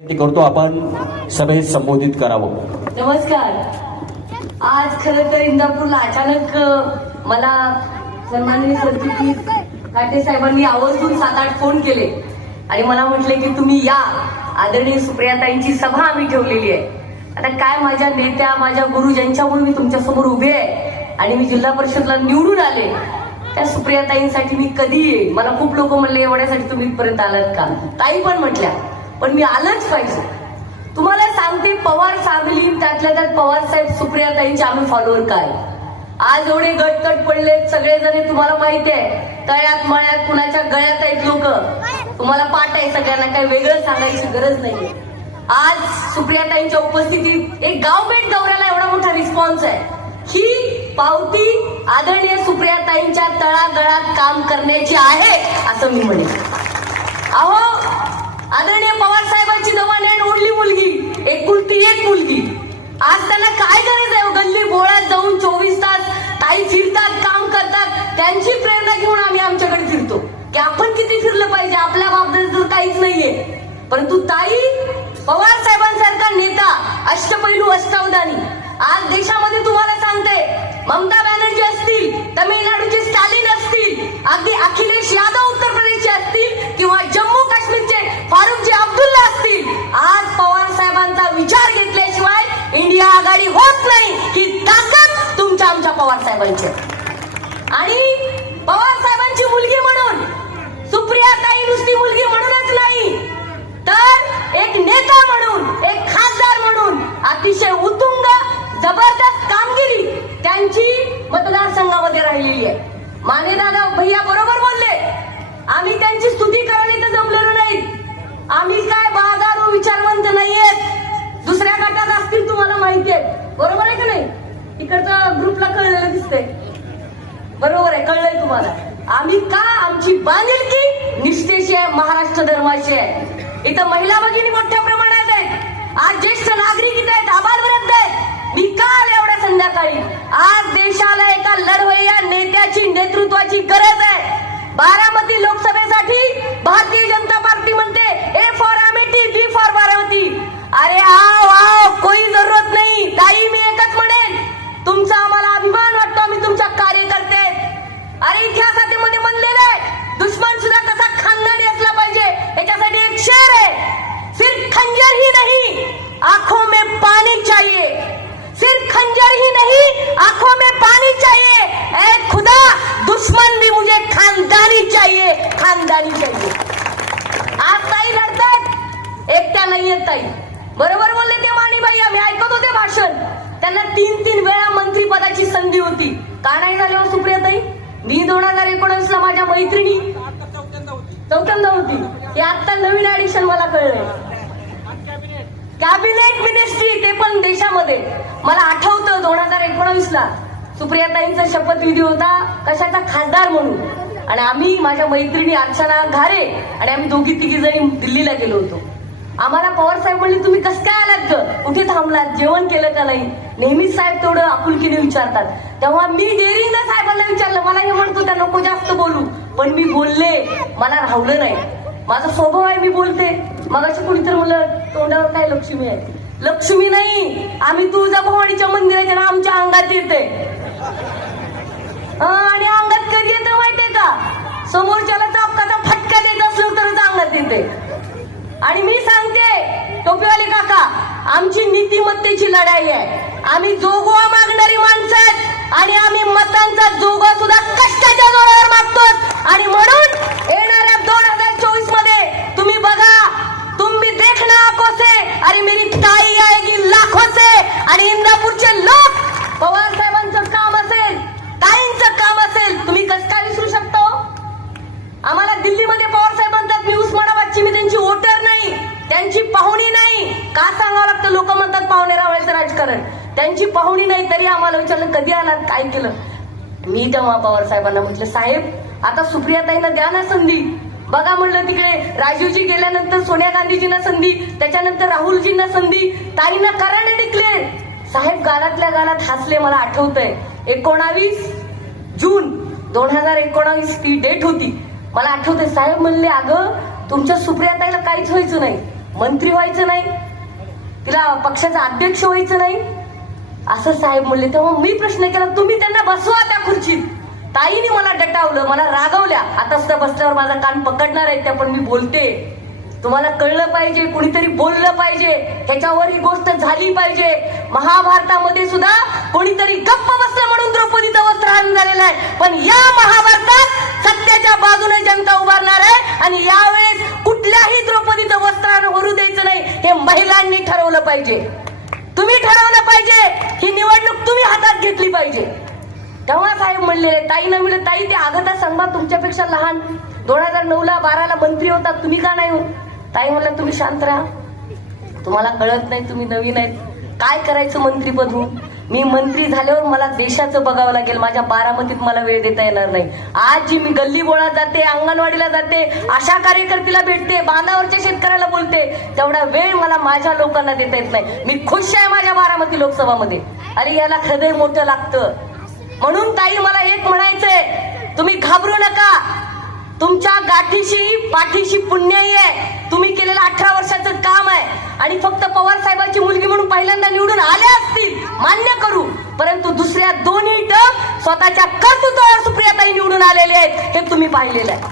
विनंती करतो आपण सभेत संबोधित करावं. नमस्कार. आज खरं तर इंदापूरला अचानक मला सन्माननीय सरचिटणीस काटे साहेबांनी आवर्जून सात आठ फोन केले. आणि मला म्हटले की तुम्ही या. आदरणीय सुप्रियाताईंची सभा आम्ही ठेवलेली आहे. आता काय माझ्या नेत्या माझ्या गुरु ज्यांच्यामुळे मी तुमच्यासमोर उभे आहे आणि मी जिल्हा परिषदला निवडून आले त्या सुप्रियाताईंसाठी मी कधी येईल मला खूप लोक म्हणले एवढ्यासाठी तुम्ही इथपर्यंत आलात का? ताई पण म्हटल्या पण मी आलंच पाहिजे. तुम्हाला सांगते पवार फॅमिली त्यातल्या त्यात पवार साहेब सुप्रियाताईंचे आम्ही फॉलोअर काय? आज एवढे गटकट पडले सगळेजण तुम्हाला माहिती आहे तळ्यात मळ्यात कुणाच्या गळ्यात आहेत लोक? तुम्हाला पाठ आहे सगळ्यांना काही वेगळं सांगायची गरज नाही आज सुप्रियाताईंच्या उपस्थितीत एक गावभेट दौऱ्याला एवढा मोठा रिस्पॉन्स आहे. ही पावती आदरणीय सुप्रियाताईंच्या तळागळात काम करण्याची आहे असं मी म्हणेन. अहो आदरणीय पवार साहेबांची जवळ नेट ओढली मुलगी एकुलती एक मुलगी. आज त्यांना काय गरज आहे? गल्ली बोळात जाऊन चोवीस तास ताई फिरतात काम करतात. त्यांची प्रेरणा घेऊन आम्ही आमच्याकडे फिरतो. की आपण किती फिरलं पाहिजे? आपल्या बाबतीत तर काहीच नाहीये. परंतु ताई पवार साहेबांसारखा नेता अष्टपैलू अष्टावधानी. आज देशामध्ये तुम्हाला सांगते ममता बॅनर्जी असतील तमिळनाडूचे स्टॅलिन असतील अगदी अखिलेश यादव उत्तर प्रदेशचे असतील किंवा जम्मू काश्मीर महाराष्ट्र धर्माची. आहे इथं महिला भगिनी मोठ्या प्रमाणात आहेत. आज ज्येष्ठ नागरिक इथे आहेत आबालवृद्ध आहेत. मी काल एवढ्या संध्याकाळी आज देशाला एका लढवय्या नेत्याची नेतृत्वाची गरज आहे. बारामती लोकसभेसाठी भारतीय जनता पार्टी म्हणते A for Amethi B for Baramati. अरे आओ आओ कोई जरूरत नाही. ताई मी एकच म्हणेन. तुमचा आम्हाला अभिमान वाटतो आम्ही तुमच्या कार्यकर्ते आहेत. अरे इतिहासामध्ये म्हणलेलं एक शेर सिर्फ खंजर ही नहीं आंखों में पानी चाहिए। सिर्फ खंजर ही नहीं आंखों में पानी चाहिए। ए खुदा दुश्मन भी मुझे खानदानी चाहिए खानदानी चाहिए। आज ताई लढतात एकट्या नाहीये ताई। बरोबर बोलले ते माणीबाई आम्ही ऐकत होते भाषण। त्यांना तीन तीन वेळा मंत्री पदाची संधी होती. का नाही झाले हो सुप्रिया सुप्रियाताई मी दोन हजार एकोणीस ला माझ्या मैत्रिणी चौथ्यांदा होती. हे आता नवीन ऍडिशन मला कळलंय. कॅबिनेट मिनिस्ट्री ते पण देशामध्ये. मला आठवतं दोन हजार एकोणावीस ला सुप्रियाताईंचा शपथविधी होता कशाचा खासदार म्हणून. आणि आम्ही माझ्या मैत्रिणी अर्चना घारे आणि आम्ही दोघी तिघी जणी दिल्लीला गेलो होतो. आम्हाला पवार साहेब म्हणले तुम्ही कसं काय आलात ग? कुठे थांबलात? जेवण केलं का नाही? नेहमीच साहेब तेवढं आपुलकीने विचारतात. तेव्हा मी डेअरिंगला साहेबांना विचारलं मला हे म्हणतो त्या नको जास्त बोलू. पण मी बोलले मला राहवलं नाही. माझा स्वभाव आहे मी बोलते. मगाशी कुणीतरी म्हणलं तोंडावर काय लक्ष्मी आहे? लक्ष्मी नाही. आम्ही तुळजाभवानीच्या मंदिराच्या ना आमच्या अंगात येते. हा, आणि अंगात कधी येतं माहितीये का? समोरच्याला चापकाचा फटका देत असलो तरच अंगात येते. आणि मी सांगते टोपीवाले काका आमची नीतिमत्तेची लढाई आहे. आम्ही जोगवा मागणारी माणसं आहेत. आणि आम्ही मतांचा जोगवा सुद्धा कष्टाच्या जोरावर मागतो आणि म्हणून येणाऱ्या दोन हजार चोवीसमध्ये तुम्ही बघा तुम भी देखना आंखों से अरे मेरी ताई आएगी लाखों से आणि इंदापूरचे लोक. पवार साहेबांचं काम असेल ताईंचं काम असेल तुम्ही कसं काय विसरू शकता हो? आम्हाला दिल्लीमध्ये पवार साहेब म्हणतात मी उस्मानाबादची मी त्यांची वोटर नाही त्यांची पाहुणी नाही. का सांगावं लागतं? लोक म्हणतात पाहुणे रावळाचं राजकारण. त्यांची पाहुणी नाही तरी आम्हाला विचारलं कधी आलात? काय केलं? मी तेव्हा पवार साहेबांना म्हटलं साहेब आता सुप्रियाताईंना द्या ना संधी. बघा म्हणलं तिकडे राजीवजी गेल्यानंतर सोनिया गांधीजींना संधी त्याच्यानंतर राहुलजींना संधी ताईंना कराडे डिक्लेअर साहेब गालातल्या गालात हसले मला आठवतंय. एकोणावीस जून दोन हजार एकोणावीस ती डेट होती. मला आठवते साहेब म्हणले अगं तुमच्या सुप्रियाताईला काहीच व्हायचं नाही. मंत्री व्हायचं नाही. तिला पक्षाचा अध्यक्ष व्हायचं नाही. असं साहेब म्हणले. तेव्हा मी प्रश्न केला तुम्ही त्यांना बसवा त्या खुर्चीत. ताईने मला डटावलं मला रागवल्या. आता बसल्यावर माझा कान पकडणार आहे त्या पण मी बोलते. तुम्हाला कळलं पाहिजे कुणीतरी बोललं पाहिजे. ह्याच्यावर ही गोष्ट झाली पाहिजे. महाभारतामध्ये सुद्धा कोणीतरी गप्प बसलं म्हणून द्रौपदीचं वस्त्रहरण झालेलं आहे. पण या महाभारतात सत्याच्या बाजूने जनता उभारणार आहे आणि यावेळेस कुठल्याही द्रौपदीचं वस्त्रहरण भरू द्यायचं नाही हे महिलांनी ठरवलं पाहिजे. तुम्ही ठरवलं पाहिजे ही निवडणूक तुम्ही हातात घेतली पाहिजे. तेव्हा साहेब म्हणलेले ताई न ताई ते आगता संघ तुमच्यापेक्षा लहान. दोन हजार नऊ ला बाराला मंत्री होता तुम्ही का नाही हो? ताई म्हणलं तुम्ही शांत राहा. तुम्हाला कळत नाही तुम्ही नवीन आहेत. काय करायचं मंत्रीपद? होऊन मी मंत्री झाल्यावर मला देशाचं बघावं लागेल. माझ्या बारामतीत मला वेळ देता येणार नाही. आज जी मी गल्ली बोळात जाते अंगणवाडीला जाते आशा कार्यकर्तीला भेटते बांधावरच्या शेतकऱ्याला बोलते तेवढा वेळ मला माझ्या लोकांना देता येत नाही. मी खुश आहे माझ्या बारामती लोकसभामध्ये. अरे याला हृदय मोठं लागतं. म्हणून ताई मला एक म्हणायचंय तुम्ही घाबरू नका. तुमच्या गाठीशी पाठीशी पुण्याही आहे. तुम्ही केलेलं अठरा वर्षाचं काम आहे. आणि फक्त पवार साहेबांची मुलगी म्हणून पहिल्यांदा निवडून आल्या असतील. मान्य करू. परंतु दुसऱ्या दोन्ही टप स्वतःच्या कर्तृत्वावर सुप्रियाताई निवडून आलेले आहेत हे तुम्ही पाहिलेलं आहे.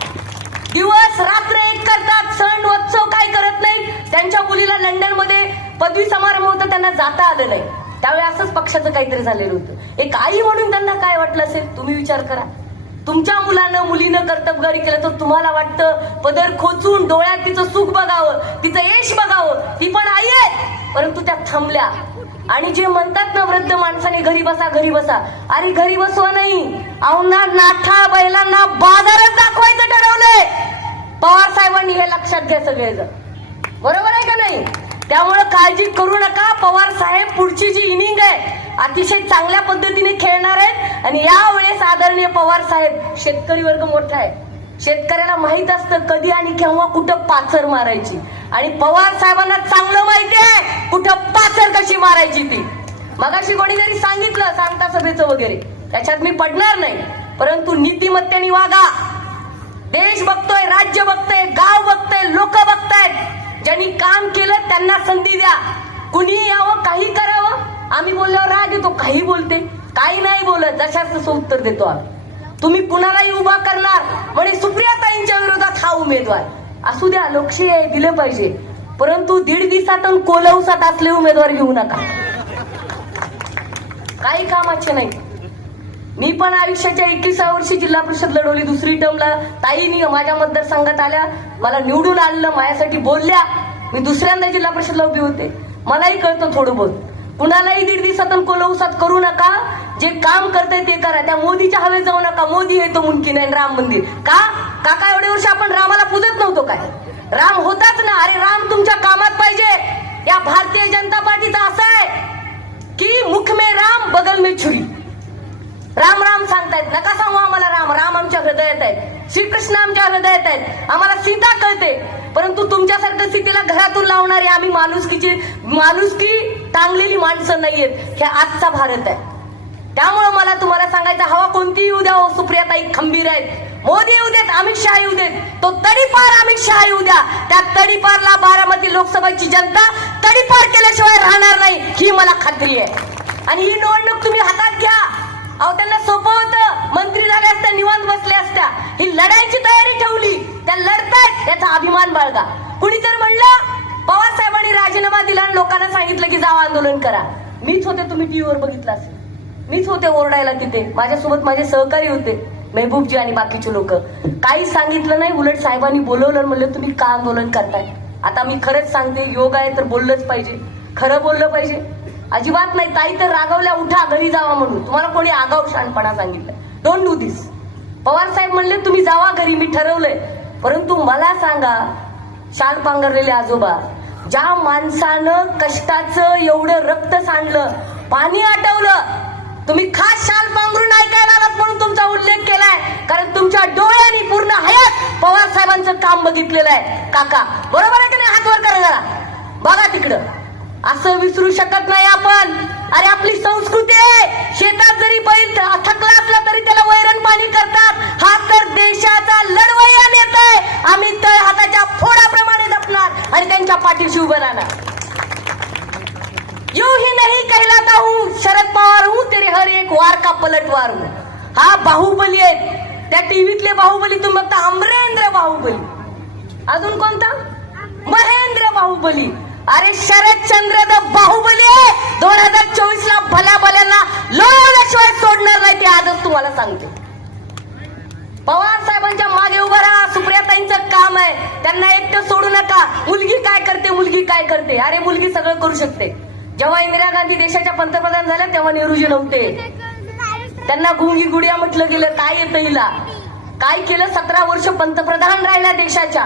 दिवस रात्र एक करतात. सण उत्सव काय करत नाही त्यांच्या मुलीला लंडनमध्ये पदवी समारंभ होता त्यांना जाता आलं नाही. त्यावेळी असंच पक्षाचं काहीतरी झालेलं होतं. एक आई म्हणून त्यांना काय वाटलं असेल? तुम्ही विचार करा. तुमच्या मुलानं मुलीनं कर्तबगारी केलं तर तुम्हाला वाटतं पदर खोचून डोळ्यात तिचं सुख बघावं तिचं यश बघावं. ती पण आई आहे. परंतु त्या थांबल्या. आणि जे म्हणतात ना वृद्ध माणसाने घरी बसा घरी बसा. अरे घरी बसवा नाही. औना नाथा बैलांना बाजारात दाखवायचं ठरवलंय. पवार साहेबांनी हे लक्षात घ्या सगळेजण. बरोबर आहे का नाही? त्यामुळे काळजी करू नका. पवार साहेब पुढची जी इनिंग आहे अतिशय चांगल्या पद्धतीने खेळणार आहेत. आणि यावेळेस आदरणीय पवार साहेब शेतकरी वर्ग मोठा आहे. शेतकऱ्याला माहीत असतं कधी आणि केव्हा कुठं पाचर मारायची. आणि पवार साहेबांना चांगलं माहिती आहे कुठं पाचर कशी मारायची ती. मगाशी कोणीतरी सांगितलं सांगता सभेचं वगैरे. त्याच्यात मी पडणार नाही. परंतु नीतिमत्तेने वागा. देश बघतोय राज्य बघतोय गाव बघतोय लोक बघतायत. ज्यांनी काम केलं त्यांना संधी द्या. कुणी यावं काही करावं. आम्ही बोलल्यावर राग येतो काही बोलते काही नाही बोलत. जशाच तसं उत्तर देतो आम्ही. तुम्ही कुणालाही उभा करणार म्हणजे सुप्रियाताईंच्या विरोधात हा उमेदवार. असू द्या लोकशाही आहे दिलं पाहिजे. परंतु दीड दिवसात कोलवसात असले उमेदवार घेऊ नका. काही कामाचे नाही. मी पण आयुष्याच्या एकविसाव्या वर्षी जिल्हा परिषद लढवली. दुसरी टर्मला ताईनी माझ्या मतदारसंघात आल्या. मला निवडून आणलं माझ्यासाठी बोलल्या. मी दुसऱ्यांदा जिल्हा परिषदला उभी होते. मलाही कळतं थोडं बहुत कुणालाही दीड दिवसातून कोलवसात करू नका. जे काम करताय ते करा. त्या मोदीच्या हवेत जाऊ नका. मोदी येतो तो नाही राम मंदिर. का? काका एवढे वर्ष आपण रामाला पूजत नव्हतो काय? राम होताच ना. अरे राम तुमच्या कामात पाहिजे. या भारतीय जनता पार्टीचा असं आहे की मुख मे राम बगल मे छुरी. राम राम सांगतायत. नका सांगू आम्हाला राम. राम आमच्या हृदयात आहेत श्रीकृष्ण आमच्या हृदयात आहेत. आम्हाला सीता कळते. परंतु तुमच्यासारखं सीतेला घरातून लावणारे आम्ही माणुसकीची माणुसकी टांगलेली माणसं नाहीयेत. हे आजचा भारत आहे. त्यामुळे मला तुम्हाला सांगायचं हवा कोणती येऊ द्या हो सुप्रियाताई खंबीर आहेत. मोदी येऊ देत अमित शहा येऊ देत. तो तडीपार अमित शहा येऊ द्या. त्या तडीपारला बारामती लोकसभेची जनता तडीपार केल्याशिवाय राहणार नाही ही मला खात्री आहे. आणि ही निवडणूक तुम्ही हातात घ्या. अहो त्यांना सोपं होतं. मंत्री झाल्या असत्या निवांत बसल्या ही लढायची तयारी ठेवली. त्या लढतायत याचा अभिमान बाळगा. कुणी तर म्हणलं पवार साहेबांनी राजीनामा दिला आणि लोकांना सांगितलं की जावा आंदोलन करा. मीच होते तुम्ही टीव्हीवर बघितलं असेल. मीच होते ओरडायला तिथे. माझ्यासोबत माझे सहकारी होते मेहबूबजी आणि बाकीचे लोक. काही सांगितलं नाही उलट साहेबांनी बोलवलं म्हणलं तुम्ही का आंदोलन करताय? आता मी खरंच सांगते योग आहे तर बोललंच पाहिजे. खरं बोललं पाहिजे. अजिबात नाही. ताई तर रागवल्या उठा घरी जावा म्हणून. तुम्हाला कोणी आगाऊ शहाणपणा सांगितलं डोंट डू दिस पवार साहेब म्हणले तुम्ही जावा घरी मी ठरवलंय. परंतु मला सांगा शाल पांघरलेले आजोबा ज्या माणसानं कष्टाचं एवढं रक्त सांडलं पाणी आटवलं तुम्ही खास शाल पांघरून ऐकायला आलात म्हणून तुमचा उल्लेख केलाय. कारण तुमच्या डोळ्यांनी पूर्ण हयात पवार साहेबांचं काम बघितलेलं आहे. काका बरोबर आहे का नाही? हात वर करा बघा तिकडं. असं विसरू शकत नाही आपण. अरे आपली संस्कृती आहे. शेतात जरी बैल थकला असला तरी त्याला वैरण पाणी करतात. हा तर देशाचा लढवय्या नेता आहे. आम्ही तळ हाताच्या फोडाप्रमाणे जपणार आणि त्यांच्या पाठीशी उभं राहणार. यू ही नाही कहलाता हूँ शरद पवार हूँ तेरे हर एक वार का पलटवार हूँ. हा बाहुबली आहे त्या टीव्हीतले बाहुबली तुम्ही बघता अमरेंद्र बाहुबली. अजून कोणता? महेंद्र बाहुबली. अरे शरदचंद्र द बाहुबली आहे. दोन हजार चोवीस ला भल्या भल्यांना लोळल्याशिवाय सोडणार नाही ते आजच तुम्हाला सांगते. पवार साहेबांच्या मागे उभं राहा. सुप्रियाताईंचं काम आहे. त्यांना एकटं सोडू नका. मुलगी काय करते मुलगी काय करते? अरे मुलगी सगळं करू शकते. जेव्हा इंदिरा गांधी देशाच्या पंतप्रधान झाल्या तेव्हा नेहरूजी नव्हते. त्यांना गुंगी गुडिया म्हटलं गेलं. काय येतं हिला? काय केलं? सतरा वर्ष पंतप्रधान राहिल्या देशाच्या.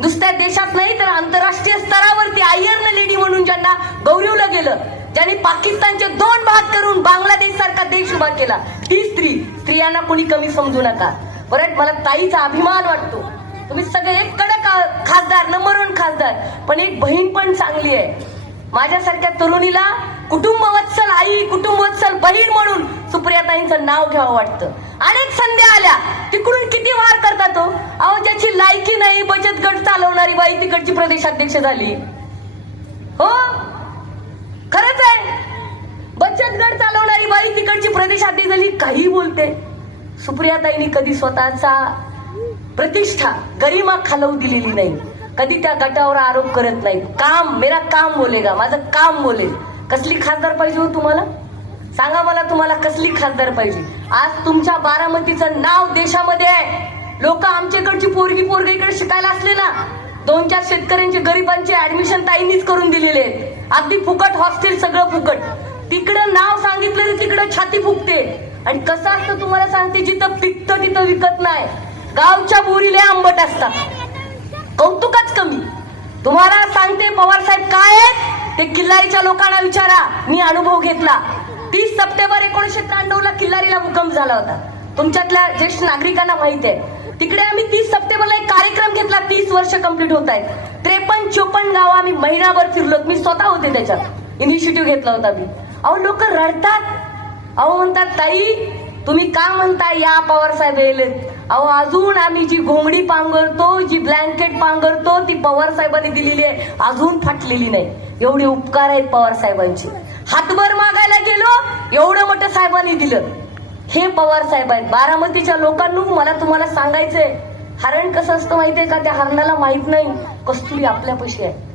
नुसत्या देशात नाही तर आंतरराष्ट्रीय स्तरावरती आयर्न लेडी म्हणून ज्यांना गौरवलं गेलं ज्यांनी पाकिस्तानचे दोन भाग करून बांगलादेश सारखा देश उभा केला ती स्त्री स्त्रियांना कोणी कमी समजू नका. परत मला ताईचा अभिमान वाटतो. तुम्ही सगळे एक कडक खासदार नंबर वन खासदार पण एक बहीण पण चांगली आहे. माझ्यासारख्या तरुणीला कुटुंबवत्सल आई कुटुंबवत्सल बहीण म्हणून सुप्रियाताईंचं नाव घ्यावं वाटतं. अनेक संध्या आल्या. तिकडून किती वार करतात तो अहो ज्याची लायकी नाही बचत गट चालवणारी बाई तिकडची प्रदेशाध्यक्ष झाली. हो? खरंच आहे. बचत गट चालवणारी बाई तिकडची प्रदेशाध्यक्ष झाली काही बोलते. सुप्रियाताईंनी कधी स्वतःचा प्रतिष्ठा गरिमा खालवू दिलेली नाही. कधी त्या गटावर आरोप करत नाही काम मेरा काम बोलेगा माझं काम बोलेल. कसली खासदार पाहिजे हो तुम्हाला? सांगा मला तुम्हाला कसली खासदार पाहिजे. आज तुमच्या बारामतीचं नाव देशामध्ये आहे. लोक आमच्याकडची पोरगी पोरगी इकडे शिकायला असले ना दोन चार शेतकऱ्यांचे गरिबांचे ऍडमिशन ताईंनीच करून दिलेले आहेत. अगदी फुकट हॉस्टेल सगळं फुकट. तिकडं नाव सांगितलं तर तिकडं छाती फुकते. आणि कसं असतं तुम्हाला सांगते जिथं पिकतं तिथं विकत नाही. गावच्या बोरीले आंबट असतात. कौतुकच कमी. तुम्हाला सांगते पवार साहेब काय आहेत? ते किल्लारीच्या लोकांना विचारा. मी अनुभव घेतला. तीस सप्टेंबर एकोणीशे त्र्याण्णव ला किल्लारीला भूकंप झाला होता. तुमच्यातल्या ज्येष्ठ नागरिकांना माहीत आहे. तिकडे आम्ही तीस सप्टेंबरला एक कार्यक्रम घेतला. तीस वर्ष कंप्लीट होत आहेत. त्रेपन्न चोपन्न गाव आम्ही महिनाभर फिरलो. मी स्वतः होते त्याच्यात. इनिशिएटिव्ह घेतला होता मी. अहो लोक रडतात. अहो म्हणतात ताई तुम्ही का म्हणताय या पवार साहेब येलेत अहो अजून आम्ही जी घोंगडी पांघरतो जी ब्लँकेट पांगर ती पवार साहेबांनी दिलेली आहे अजून फाटलेली नाही. एवढे उपकार आहेत पवार साहेबांचे. हातभर मागायला गेलो एवढं मोठं साहेबांनी दिलं. हे पवार साहेब आहेत. बारामतीच्या लोकांना मला तुम्हाला सांगायचंय हरण कसं असतं माहितीये का? त्या हरणाला माहीत नाही कस्तुरी आपल्यापाशी आहे.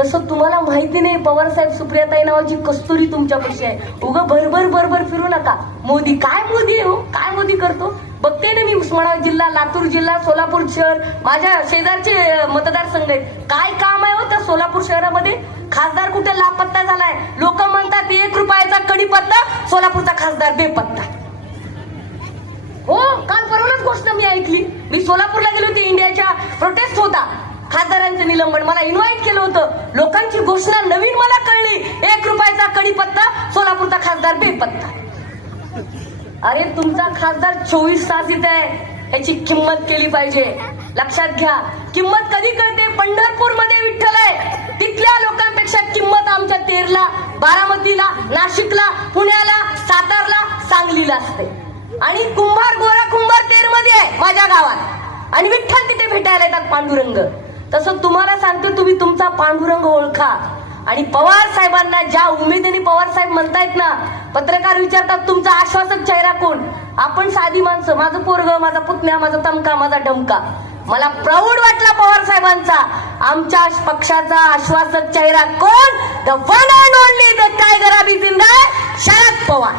तसं तुम्हाला माहिती नाही पवार साहेब सुप्रियाताई नावाची कस्तुरी तुमच्यापाशी आहे. उग भरभर भरभर फिरू नका. मोदी काय मोदी हो? काय मोदी करतो? बघते ना मी उस्मानाबाद जिल्हा लातूर जिल्हा सोलापूर शहर. माझ्या शेजारचे मतदारसंघ आहेत. काय काम आहे हो त्या सोलापूर शहरामध्ये? खासदार कुठे लापत्ता झालाय? लोक म्हणतात एक रुपयाचा कडीपत्ता सोलापूरचा खासदार बेपत्ता. हो काल परवाच गोष्ट मी ऐकली. मी सोलापूरला गेलो होते इंडियाच्या प्रोटेस्ट होता. खासदारांचं निलंबन मला इन्व्हाइट केलं होतं. लोकांची घोषणा नवीन मला कळली. एक रुपयाचा कडीपत्ता सोलापूरचा खासदार बेपत्ता. अरे तुमचा खासदार चोवीस तास इथे आहे. याची किंमत केली पाहिजे. लक्षात घ्या. किंमत कधी कळते? पंढरपूरमध्ये विठ्ठल आहे. तिथल्या लोकांपेक्षा किंमत आमच्या तेरला बारामतीला नाशिकला पुण्याला सातारला सांगलीला असते. आणि कुंभार गोरा कुंभार तेरमध्ये आहे माझ्या गावात. आणि विठ्ठल तिथे भेटायला येतात पांडुरंग. तसं तुम्हाला सांगते तुम्ही तुमचा पांडुरंग ओळखा. आणि पवार साहेबांना ज्या उमेदीने पवार साहेब म्हणतायत ना पत्रकार विचारतात तुमचा आश्वासक चेहरा कोण? आपण साधी माणसं. माझं पोरग माझा पुतण्या माझा तमका माझा डमका. मला प्राऊड वाटला पवार साहेबांचा. आमच्या पक्षाचा आश्वासक चेहरा कोण? The one and only the tiger अभी जिंदा शरद पवार.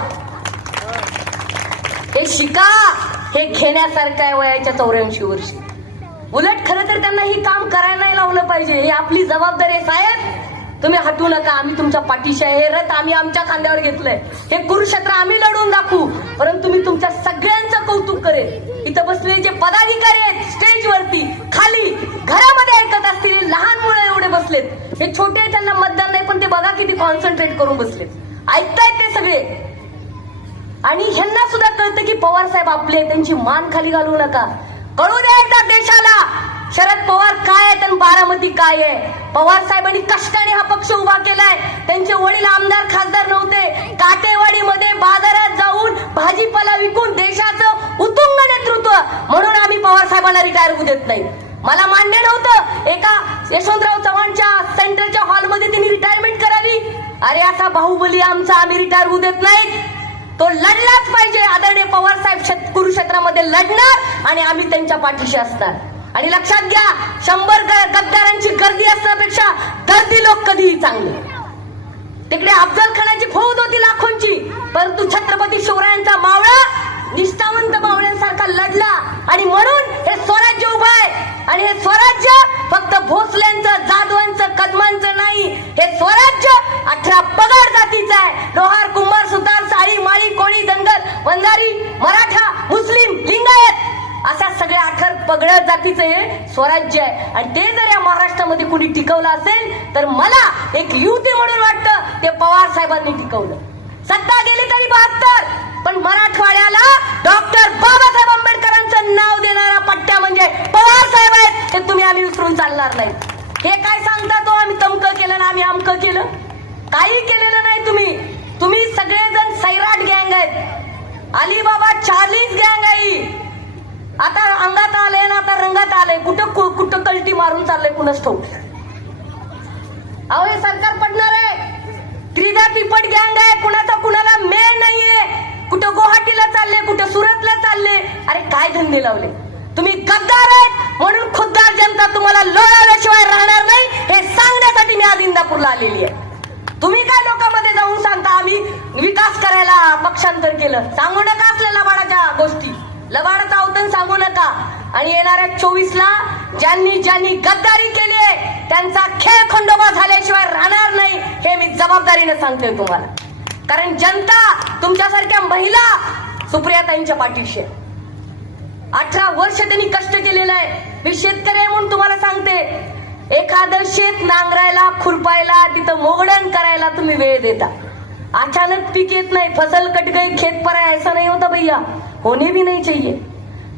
हे शिका. हे घेण्यासारखं आहे वयाच्या चौऱ्याऐंशी वर्षी. उलट खरं तर त्यांना ही काम करायला नाही लावलं पाहिजे. ही आपली जबाबदारी आहे साहेब. तुम्ही हटू नका आम्ही तुमच्या पाठीशी आहे. हे रथ आम्ही आमच्या खांद्यावर घेतलंय. हे कुरुक्षेत्र आम्ही लढवून दाखवू. परंतु मी तुमच्या सगळ्यांचं कौतुक करेल इथं बसलेले जे पदाधिकारी आहेत स्टेजवरती खाली घरामध्ये ऐकत असतील लहान मुलं एवढे बसलेत. हे छोटे आहेत त्यांना मतदान नाही पण ते बघा किती कॉन्सन्ट्रेट करून बसलेत. ऐकतायत ते सगळे. आणि ह्यांना सुद्धा कळतं की पवार साहेब आपले त्यांची मान खाली घालू नका. कळू द्या एकदा देशाला. शरद पवार काय आहेत आणि बारामती काय आहे? पवार साहेबांनी कष्टाने हा पक्ष उभा केलाय. त्यांचे वडील आमदार खासदार नव्हते. काटेवाडीमध्ये बाजारात जाऊन भाजीपाला विकून देशाचं उतुंग नेतृत्व. म्हणून आम्ही पवार साहेबांना रिटायर होऊ देत नाही. मला मान्य नव्हतं. एका यशवंतराव चव्हाणच्या सेंटरच्या हॉलमध्ये त्यांनी रिटायरमेंट करावी. अरे असा बाहुबली आमचा आम्ही रिटायर होऊ देत नाही. तो लढलाच पाहिजे. आदरणीय पवार साहेब कुरुक्षेत्रामध्ये लढणार आणि आम्ही त्यांच्या पाठीशी असणार. आणि लक्षात घ्या शंभर गद्दारांची गर्दी असण्यापेक्षा गर्दी लोक कधीही चांगले. तिकडे अफजल खानाची फौज होती लाखोंची परंतु छत्रपती शिवरायांचा मावळा निष्ठावंत मावळ्यांसारखा लढला आणि म्हणून हे स्वराज्य उभं आहे. आणि हे स्वराज्य फक्त भोसल्यांचं जाधवांचं कदमांचं नाही हे स्वराज्य अठरा पगार जातीचं आहे. लोहार कुंभार सुतार साळी माळी कोळी दंगल वंजारी मराठा मुस्लिम लिंगायत. अशा सगळ्या अठर पगड जातीचं हे स्वराज्य आहे. आणि ते जर या महाराष्ट्रामध्ये कुणी टिकवलं असेल तर मला एक युवती म्हणून वाटतं ते पवार साहेबांनी टिकवलं. सत्ता गेली तरी बहात्तर पण मराठवाड्याला डॉक्टर बाबासाहेब आंबेडकरांचं नाव देणारा पट्ट्या म्हणजे पवार साहेब आहेत हे तुम्ही आम्ही विसरून चालणार नाही. हे काय सांगता तो? आम्ही तमकं केलं ना आम्ही अमकं केलं. काही केलेलं नाही तुम्ही. तुम्ही सगळेजण सैराट गँग आहेत. अलिबाबा चार्लीज गँग आहे आता अंगात आले ना आता रंगात आले कुठं कु- कुठं कलटी मारून चाललंय कुणाच ठोक अहो हे सरकार पडणार आहे. त्रिदा तिपट गँग आहे. कुणाचा कुणाला मेळ नाहीये. कुठं गुवाहाटीला चालले कुठं सुरतला चालले. अरे काय धंदे लावले? तुम्ही गद्दार आहेत. म्हणून खुद्दार जनता तुम्हाला लोळाल्याशिवाय राहणार नाही. हे सांगण्यासाठी मी आज इंदापूरला आलेली आहे. तुम्ही काय लोकांमध्ये जाऊन सांगता? आम्ही विकास करायला पक्षांतर केलं. सांगू नका असलेला लबाडाच्या गोष्टी. लबाडाचं अवतन सांगू नका. आणि येणाऱ्या चोवीस ला ज्यांनी ज्यांनी गद्दारी केली आहे त्यांचा खेळ खंडोबा झाल्याशिवाय राहणार नाही हे मी जबाबदारीने सांगते तुम्हाला. कारण जनता तुमच्यासारख्या महिला सुप्रियाताईंच्या पाठीशी आहे. अठरा वर्ष त्यांनी कष्ट केलेलं आहे. मी शेतकरी आहे म्हणून तुम्हाला सांगते एखादं शेत नांगरायला खुरपायला तिथं मोगडण करायला तुम्ही वेळ देता. अचानक पीक येत नाही फसल कट गई खेत पर है ऐसा नाही होता भैया. होने भी नहीं चाहिए।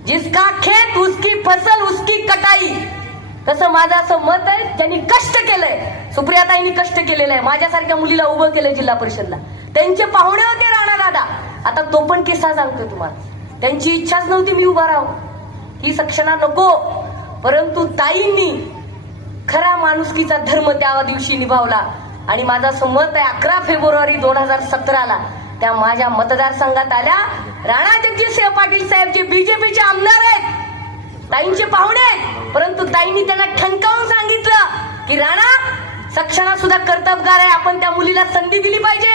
जिसका खेत उसकी फसल उसकी कटाई। तसं माझं असं मत आहे त्यांनी कष्ट केलंय सुप्रियाताईंनी कष्ट केलेलं आहे माझ्यासारख्या मुलीला उभं केलं जिल्हा परिषदला. त्यांचे पाहुणे होते राणा दादा. आता तो पण किस्सा सांगतोय तुम्हाला. त्यांची इच्छाच नव्हती मी उभा राहू ही सक्षणा नको. परंतु ताईंनी खरा माणुसकीचा धर्म त्या दिवशी निभावला. आणि माझं असं मत आहे अकरा फेब्रुवारी दोन हजार सतराला त्या माझ्या मतदारसंघात आल्या. राणा जगजितसिंह पाटील साहेब जे बीजेपीचे आमदार आहेत. ताईंचे पाहुणे परंतु ताईंनी त्यांना ठणकावून सांगितलं की राणा सक्षणा सुद्धा कर्तबगार आहे. आपण त्या मुलीला संधी दिली पाहिजे.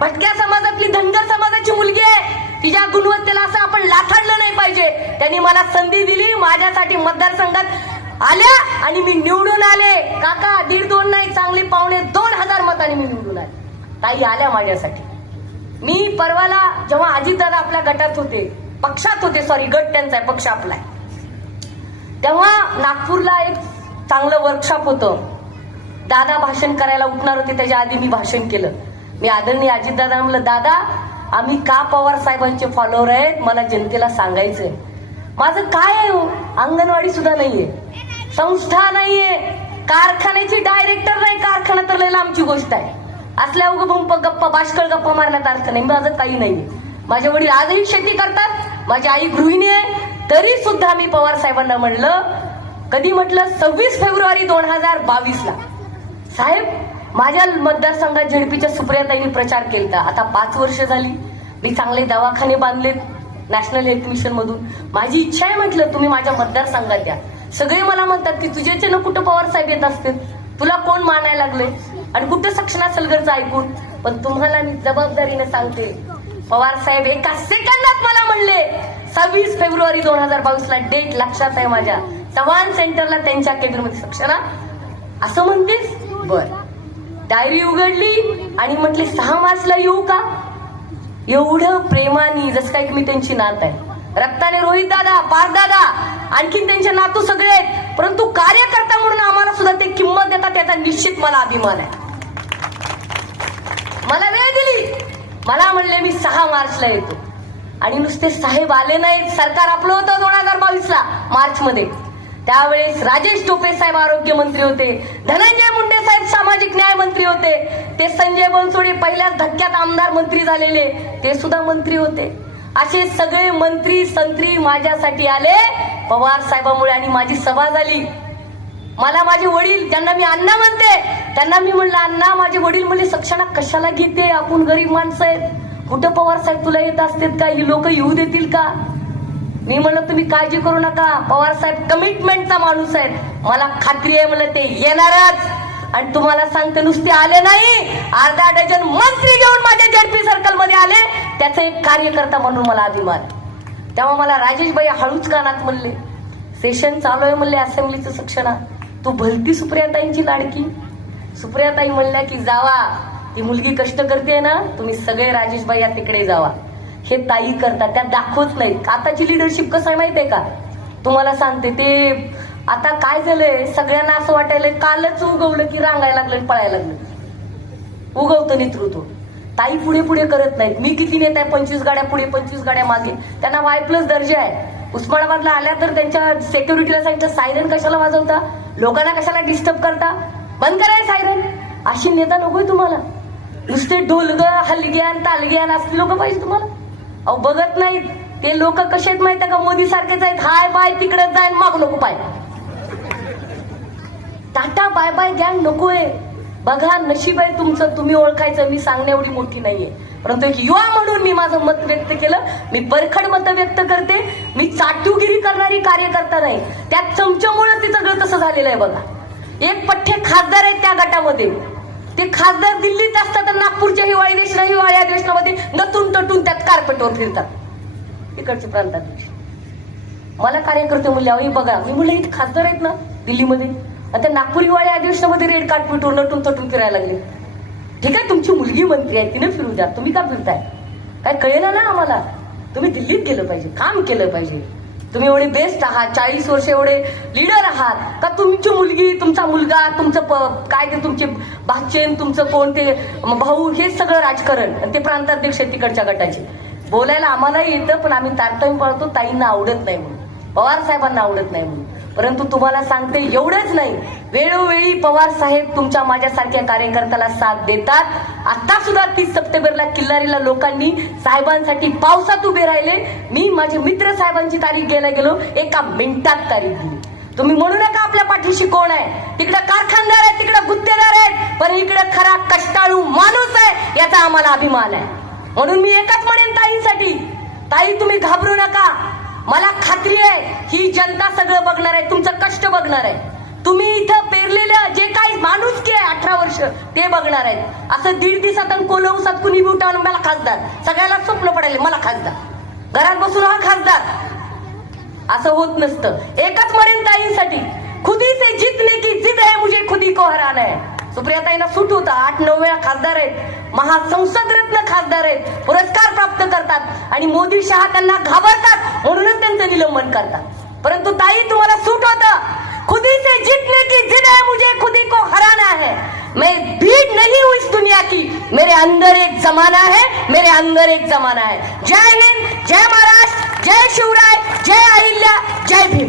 भटक्या समाजातली धनगर समाजाची मुलगी आहे. तिच्या गुणवत्तेला असं आपण लाथाडलं नाही पाहिजे. त्यांनी मला संधी दिली. माझ्यासाठी मतदारसंघात आल्या आणि मी निवडून आले. काका दीड दोन नाही. चांगले पाहुणे दोन हजार मतांनी मी निवडून आले. ताई आल्या माझ्यासाठी. मी परवाला जेव्हा अजितदादा आपल्या गटात होते पक्षात होते सॉरी गट त्यांचा आहे पक्ष आपला तेव्हा नागपूरला एक चांगलं वर्कशॉप होतं. दादा भाषण करायला उठणार होते त्याच्या आधी मी भाषण केलं. मी आदरणीय अजितदादा म्हणलं दादा आम्ही का पवार साहेबांचे फॉलोअर आहेत? मला जनतेला सांगायचंय. माझं काय आहे हो? अंगणवाडी सुद्धा नाहीये. संस्था नाहीये. कारखान्याची डायरेक्टर नाही कारखाना तर लय लांबची गोष्ट आहे. असल्या उग बुंप गप्पा बाष्कळ गप्पा मारण्यात अर्थ नाही. माझं काही नाही. माझे वडील आजही शेती करतात. माझी आई गृहिणी आहे. तरी सुद्धा मी पवार साहेबांना म्हणलं कधी म्हटलं सव्वीस फेब्रुवारी दोन हजार बावीस ला साहेब माझ्या मतदारसंघात झेडपीच्या सुप्रियाताईंनी प्रचार केला आता पाच वर्ष झाली. मी चांगले दवाखाने बांधलेत नॅशनल हेल्थ मिशन मधून. माझी इच्छा आहे म्हटलं तुम्ही माझ्या मतदारसंघात द्या. सगळे मला म्हणतात की तुझ्याचे ना कुठं पवार साहेब येत असतील? तुला कोण मानायला लागले आणि कुठं सक्षणा सलगरचं ऐकून? पण तुम्हाला मी जबाबदारीने सांगते पवार साहेब एका सेकंदात मला म्हणले सव्वीस फेब्रुवारी दोन हजार बावीस ला डेट लक्षात आहे माझ्या. चव्हाण सेंटरला त्यांच्या केबिनमध्ये सक्षणा असं म्हणतेस? बर. डायरी उघडली आणि म्हटले सहा मार्चला येऊ का? एवढं प्रेमाने जसं काही मी त्यांची नात आहे. रक्ताने रोहित दादा पाच दादा आणखीन त्यांचे नातू सगळे आहेत. परंतु कार्यकर्ता म्हणून आम्हाला सुद्धा ते किंमत देतात त्याचा निश्चित मला अभिमान आहे. मला वेळ दिली. मला म्हणले मी सहा मार्चला येतो. आणि नुसते साहेब आले नाहीत. सरकार आपलं होतं दोन हजार बावीस ला मार्च मध्ये त्यावेळेस राजेश टोपे साहेब आरोग्य मंत्री होते. धनंजय मुंडे साहेब सामाजिक न्याय मंत्री होते. ते संजय बनसोडे पहिल्याच धक्क्यात आमदार मंत्री झालेले. ते सुद्धा मंत्री होते. असे सगळे मंत्री संत्री माझ्यासाठी आले. पवार साहेबांमुळे आणि माझी सभा झाली. मला माझे वडील ज्यांना मी अण्णा म्हणते त्यांना मी म्हणलं अण्णा माझे वडील म्हणले सक्षणा कशाला घेते? आपण गरीब माणसं आहेत. कुठं पवार साहेब तुला येत असतात का? ही लोक येऊ देतील का? मी म्हणलं तुम्ही काळजी करू नका. पवार साहेब कमिटमेंटचा माणूस आहे मला खात्री आहे म्हणलं ते येणारच. आणि तुम्हाला सांगते नुसते आले नाही. अर्धा डझन मंत्री घेऊन माझ्या जेडपी सर्कलमध्ये आले. त्याचा एक कार्यकर्ता म्हणून मला अभिमान तेव्हा मला राजेश भाई हळूच कानात म्हणले सेशन चालू आहे म्हणले असेंब्लीचं सक्षणा. तू भलती सुप्रियाताईंची लाडकी. सुप्रियाताई म्हणल्या की जावा ती मुलगी कष्ट करते ना तुम्ही सगळे राजेश भाई या तिकडे जावा. हे ताई करतात त्या दाखवत नाहीत. आताची लिडरशिप कसं आहे माहितीये का? तुम्हाला सांगते ते आता काय झालंय सगळ्यांना असं वाटायला कालच उगवलं की रांगायला लागलं पळायला लागलं. उगवतं नेतृत्व. ताई पुढे पुढे करत नाहीत. मी किती नेत आहे? पंचवीस गाड्या पुढे पंचवीस गाड्या मागे. त्यांना वाय प्लस दर्जा आहे. उस्मानाबादला आल्या तर त्यांच्या सेक्युरिटीला सांगितलं सायरन कशाला वाजवता? लोकांना कशाला डिस्टर्ब करता? बंद कराय सायरन. अशी नेता नकोय तुम्हाला. नुसते ढोलग हलग्यान तालग्यान असले लोक पाहिजे तुम्हाला. अहो बघत नाहीत. ते लोक कसे आहेत माहिती का? मोदी सारखेच आहेत. हाय बाय तिकडे जाय माग नको पाय. टाटा बाय बाय गँग नकोय. बघा नशीब आहे तुमचं तुम्ही ओळखायचं मी सांगणे एवढी मोठी नाहीये. परंतु एक युवा म्हणून मी माझं मत व्यक्त केलं. मी परखड मत व्यक्त करते. मी चाटूगिरी करणारी कार्यकर्ता नाही. त्या चमच्यामुळे ते सगळं तसं झालेलं आहे बघा. एक पठ्ठे खासदार आहेत त्या गटामध्ये. ते खासदार दिल्लीत असतात तर नागपूरच्या हिवाळी अधिवेशन हिवाळी अधिवेशनामध्ये नटून तटून त्यात कार्पेटवर फिरतात. तिकडचे प्रांताध्यक्ष. मला कार्यकर्ते म्हणले बघा मी म्हणलं इथे खासदार आहेत ना दिल्लीमध्ये? आता नागपूर हिवाळी अधिवेशनामध्ये रेड कार्पेटवर लटून तटून फिरायला लागले. ठीक आहे तुमची मुलगी मंत्री आहे तिने फिरू द्या. तुम्ही का फिरताय? काय कळेल ना आम्हाला? तुम्ही दिल्लीत गेलं पाहिजे काम केलं पाहिजे. तुम्ही एवढे बेस्ट आहात चाळीस वर्ष एवढे लीडर आहात. का तुमची मुलगी तुमचा मुलगा तुमचं प- काय ते तुमचे भाचेन तुमचं कोण ते भाऊ हे सगळं राजकारण. आणि ते प्रांताध्यक्ष आहेत तिकडच्या गटाचे. बोलायला आम्हालाही येतं पण आम्ही तारतम्य पाळतो ताईंना आवडत नाही म्हणून. पवार साहेबांना आवडत नाही म्हणून. परंतु तुम्हाला सांगते एवढंच नाही. वेळोवेळी पवार साहेब तुमच्या माझ्यासारख्या कार्यकर्त्याला साथ देतात. आता सुद्धा तीस सप्टेंबरला किल्लारीला लोकांनी साहेबांसाठी पावसात उभे राहिले. मी माझे मित्र साहेबांची तारीख घ्यायला गेलो. एका मिनिटात तारीख दिली. तुम्ही म्हणू नका आपल्या पाठीशी कोण आहे. तिकडे कारखानदार आहे तिकडे गुत्तेदार आहेत. पण इकडे खरा कष्टाळू माणूस आहे याचा आम्हाला अभिमान आहे. म्हणून मी एकच म्हणेन ताईंसाठी. ताई तुम्ही घाबरू नका. मला खात्री आहे ही जनता सगळं बघणार आहे तुमचं कष्ट बघणार आहे. तुम्ही इथं पेरलेलं जे काही माणूस की आहे अठरा वर्ष ते बघणार आहेत. असं दीड दिवसात आणि कोलवसात कुणी बिवटावून उठावून मला खासदार. सगळ्याला स्वप्न पडायला मला खासदार. घरात बसून हा खासदार. असं होत नसतं. एकच मरेन ताईंसाठी खुदी से जितने की जिद है मुझे खुदी को हराना है. सुप्रियाताईंना सूट होता आठ नऊ वेळा खासदार आहेत. महासंसदरत्न खासदार आहेत. पुरस्कार प्राप्त करतात. आणि मोदी शहा त्यांना घाबरतात. म्हणूनच त्यांचं निलंबन करतात. परंतु ताई तुम्हाला सूट होतं. खुदी से जीतने की जिद है मुझे खुदी को हराना है. मैं भीड़ नहीं हूं इस दुनिया की. मेरे अंदर एक जमाना है. मेरे अंदर एक जमाना है. जय हिंद जय महाराष्ट्र जय शिवराय जय अहिल्या जय भीम.